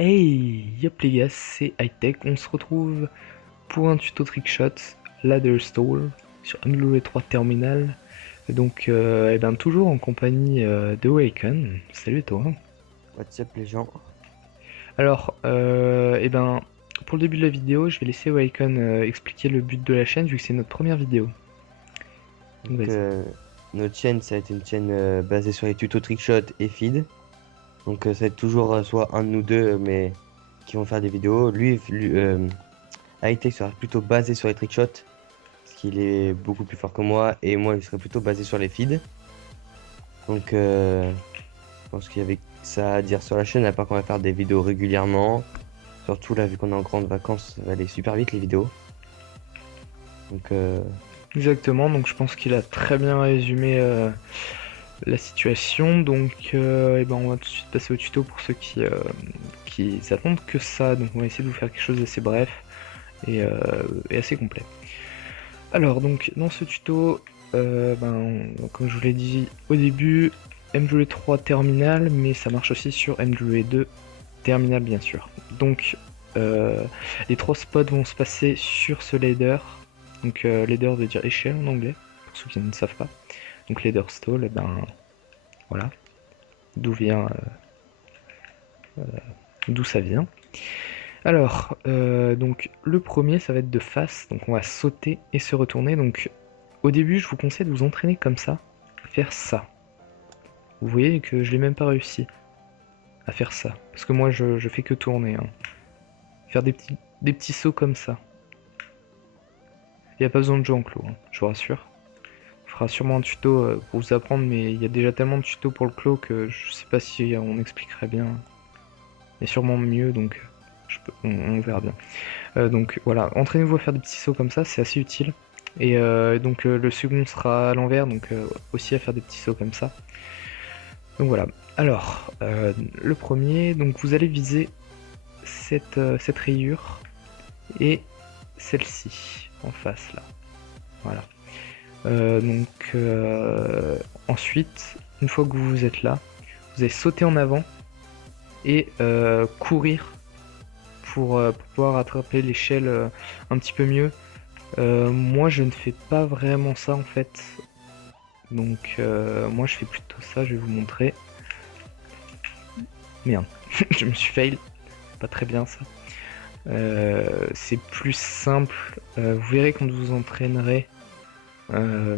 Hey, yop les gars, c'est Hightech. On se retrouve pour un tuto trickshot Ladder Store sur MW3 Terminal. Et donc, toujours en compagnie de Waken. Salut toi. What's up les gens? Alors, pour le début de la vidéo, je vais laisser Waken expliquer le but de la chaîne vu que c'est notre première vidéo. Donc, Donc, vas-y. notre chaîne, ça va être une chaîne basée sur les tutos trickshot et feed. Donc, ça va être toujours soit un de nous deux, mais qui vont faire des vidéos. Hightech sera plutôt basé sur les trickshots, parce qu'il est beaucoup plus fort que moi, et moi, il serait plutôt basé sur les feeds. Donc, je pense qu'il y avait ça à dire sur la chaîne, à part qu'on va faire des vidéos régulièrement. Surtout là, vu qu'on est en grande vacances, ça va aller super vite les vidéos. Donc, Exactement, donc je pense qu'il a très bien résumé la situation. Donc, on va tout de suite passer au tuto pour ceux qui attendent que ça. Donc, on va essayer de vous faire quelque chose d'assez bref et assez complet. Alors, donc, dans ce tuto, comme je vous l'ai dit au début, MW3 terminal, mais ça marche aussi sur MW2 terminal, bien sûr. Donc, les trois spots vont se passer sur ce ladder. Donc, ladder veut dire échelle en anglais, pour ceux qui ne savent pas. Donc, ladder stall, voilà, d'où vient, d'où ça vient. Alors, donc le premier, ça va être de face, donc on va sauter et se retourner. Donc, au début, je vous conseille de vous entraîner comme ça, à faire ça. Vous voyez que je l'ai même pas réussi à faire ça, parce que moi, je fais que tourner, hein. Faire des petits sauts comme ça. Il n'y a pas besoin de jouer en clos, hein, je vous rassure. On fera sûrement un tuto pour vous apprendre, mais il y a déjà tellement de tutos pour le clos que je sais pas si on expliquerait bien. Mais sûrement mieux, donc on verra bien. Donc voilà, entraînez-vous à faire des petits sauts comme ça, c'est assez utile. Et le second sera à l'envers, donc aussi à faire des petits sauts comme ça. Donc voilà. Alors, le premier, donc vous allez viser cette rayure et celle-ci en face là. Voilà. Ensuite, une fois que vous êtes là, vous allez sauter en avant et courir pour pouvoir attraper l'échelle un petit peu mieux. Moi je ne fais pas vraiment ça en fait. Donc moi je fais plutôt ça, je vais vous montrer. Merde, je me suis fail. Pas très bien ça. C'est plus simple. Vous verrez quand vous entraînerez. euh,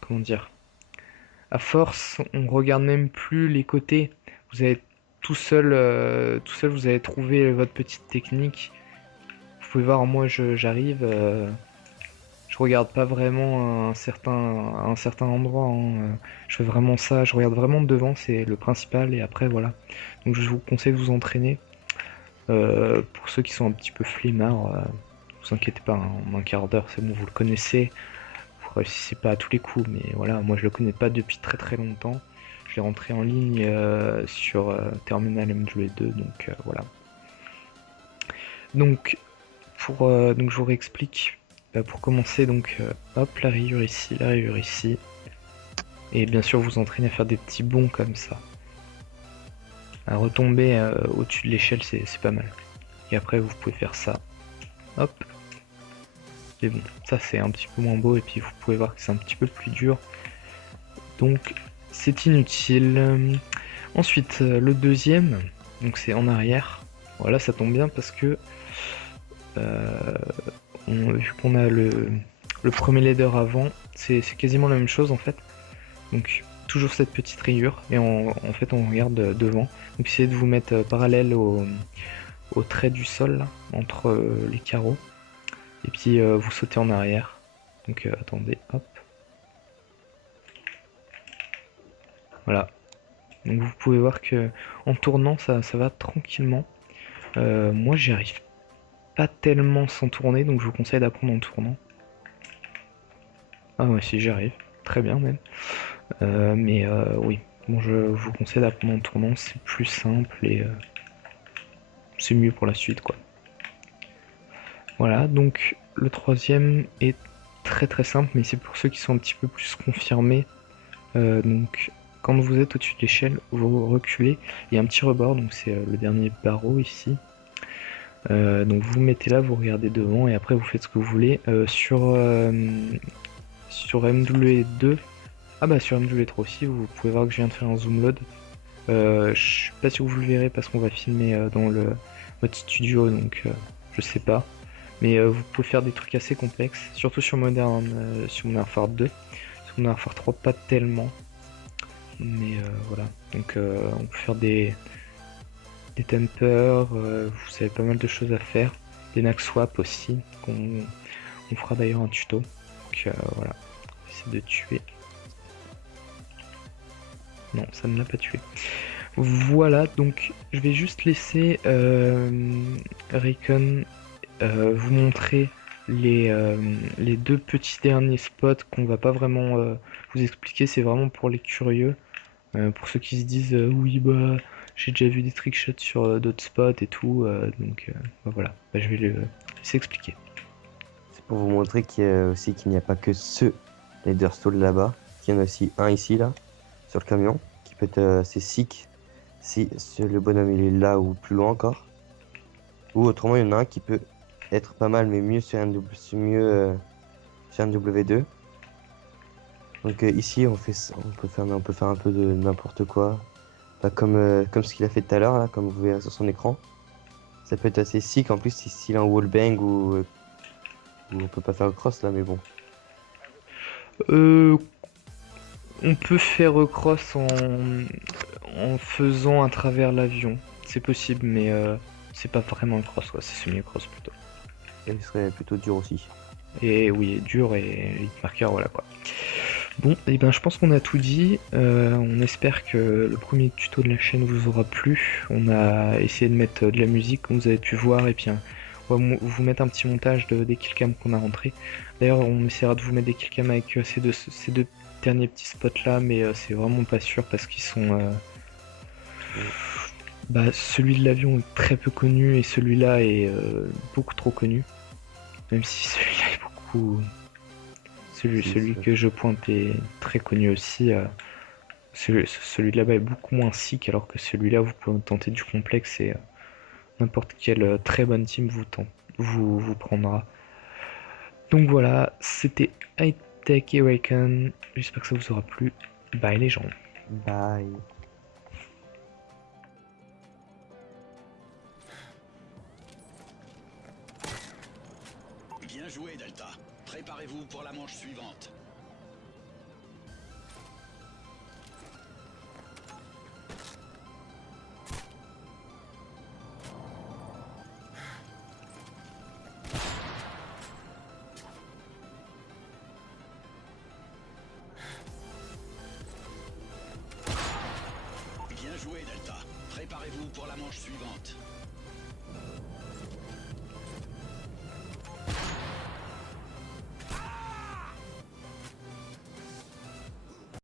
comment dire? À force, on regarde même plus les côtés. Vous avez tout seul, vous allez trouver votre petite technique. Vous pouvez voir, moi j'arrive. Je regarde pas vraiment un certain endroit, hein. Je fais vraiment ça, je regarde vraiment devant, c'est le principal, et après voilà. Donc je vous conseille de vous entraîner. Pour ceux qui sont un petit peu flemmards, vous inquiétez pas, hein, en un quart d'heure c'est bon, vous le connaissez. Vous réussissez pas à tous les coups, mais voilà, moi je le connais pas depuis très très longtemps. Je l'ai rentré en ligne sur Terminal MW2, donc voilà. Donc donc je vous réexplique. Pour commencer, donc hop, la rayure ici, et bien sûr vous entraînez à faire des petits bonds comme ça. À retomber au-dessus de l'échelle, c'est pas mal. Et après vous pouvez faire ça, hop. Mais bon, ça c'est un petit peu moins beau, et puis vous pouvez voir que c'est un petit peu plus dur. Donc c'est inutile. Ensuite, le deuxième, donc c'est en arrière. Voilà, ça tombe bien parce que euh, vu qu'on a le premier ladder avant, c'est quasiment la même chose en fait. Donc toujours cette petite rayure, et en fait on regarde devant. Donc essayez de vous mettre parallèle au trait du sol là, entre les carreaux, et puis vous sautez en arrière. Donc attendez, hop, voilà. Donc vous pouvez voir que en tournant ça va tranquillement. Moi j'y arrive pas tellement sans tourner, donc je vous conseille d'apprendre en tournant. Ah ouais, si j'y arrive, très bien même. Oui, bon, je vous conseille d'apprendre en tournant, c'est plus simple et c'est mieux pour la suite, quoi. Voilà, donc le troisième est très très simple, mais c'est pour ceux qui sont un petit peu plus confirmés. Donc quand vous êtes au-dessus de l'échelle, vous reculez. Il y a un petit rebord, donc c'est le dernier barreau ici. Donc vous mettez là, vous regardez devant et après vous faites ce que vous voulez. Sur MW2, ah bah sur MW3 aussi, vous pouvez voir que je viens de faire un zoom load. Je sais pas si vous le verrez parce qu'on va filmer dans le mode studio, donc je sais pas. Mais vous pouvez faire des trucs assez complexes, surtout sur Modern Warfare 2. Sur Modern Warfare 3, pas tellement. Mais voilà, donc on peut faire des tempers, vous avez pas mal de choses à faire. Des knack swap aussi, on fera d'ailleurs un tuto. Donc voilà, on va essayer de tuer. Non, ça ne l'a pas tué. Voilà, donc je vais juste laisser Raycon vous montrer les deux petits derniers spots qu'on va pas vraiment vous expliquer, c'est vraiment pour les curieux. Pour ceux qui se disent oui bah j'ai déjà vu des trickshots sur d'autres spots et tout, donc bah, voilà, bah, je vais le s'expliquer. C'est pour vous montrer qu'il n'y a pas que ce Leatherstall là-bas, qu'il y en a aussi un ici, là, sur le camion, qui peut être assez sick si le bonhomme il est là ou plus loin encore. Ou autrement, il y en a un qui peut être pas mal, mais mieux sur un W2. Donc ici, on peut faire un peu de n'importe quoi. Bah, comme ce qu'il a fait tout à l'heure, là, comme vous verrez sur son écran. Ça peut être assez sick, en plus, s'il a un wallbang ou on peut pas faire le cross là, mais bon. Euh, on peut faire cross en faisant à travers l'avion, c'est possible, mais c'est pas vraiment un cross, quoi, c'est semi-cross plutôt. Et il serait plutôt dur aussi. Et oui, dur et hitmarker, voilà quoi. Bon, et ben je pense qu'on a tout dit. On espère que le premier tuto de la chaîne vous aura plu. On a essayé de mettre de la musique, comme vous avez pu voir, et puis on va vous mettre un petit montage des killcams qu'on a rentrés. D'ailleurs, on essaiera de vous mettre des killcams avec ces deux derniers petits spots là, mais c'est vraiment pas sûr parce qu'ils sont. Bah, celui de l'avion est très peu connu et celui-là est beaucoup trop connu. Même si celui-là est beaucoup. Celui que je pointe est très connu aussi. Celui de là-bas est beaucoup moins sick, alors que celui-là, vous pouvez tenter du complexe et n'importe quelle très bonne team vous prendra. Donc voilà, c'était Hightech Awaken. J'espère que ça vous aura plu. Bye les gens. Bye. Bien joué, Delta. Préparez-vous pour la manche suivante. Bien joué, Delta. Préparez-vous pour la manche suivante.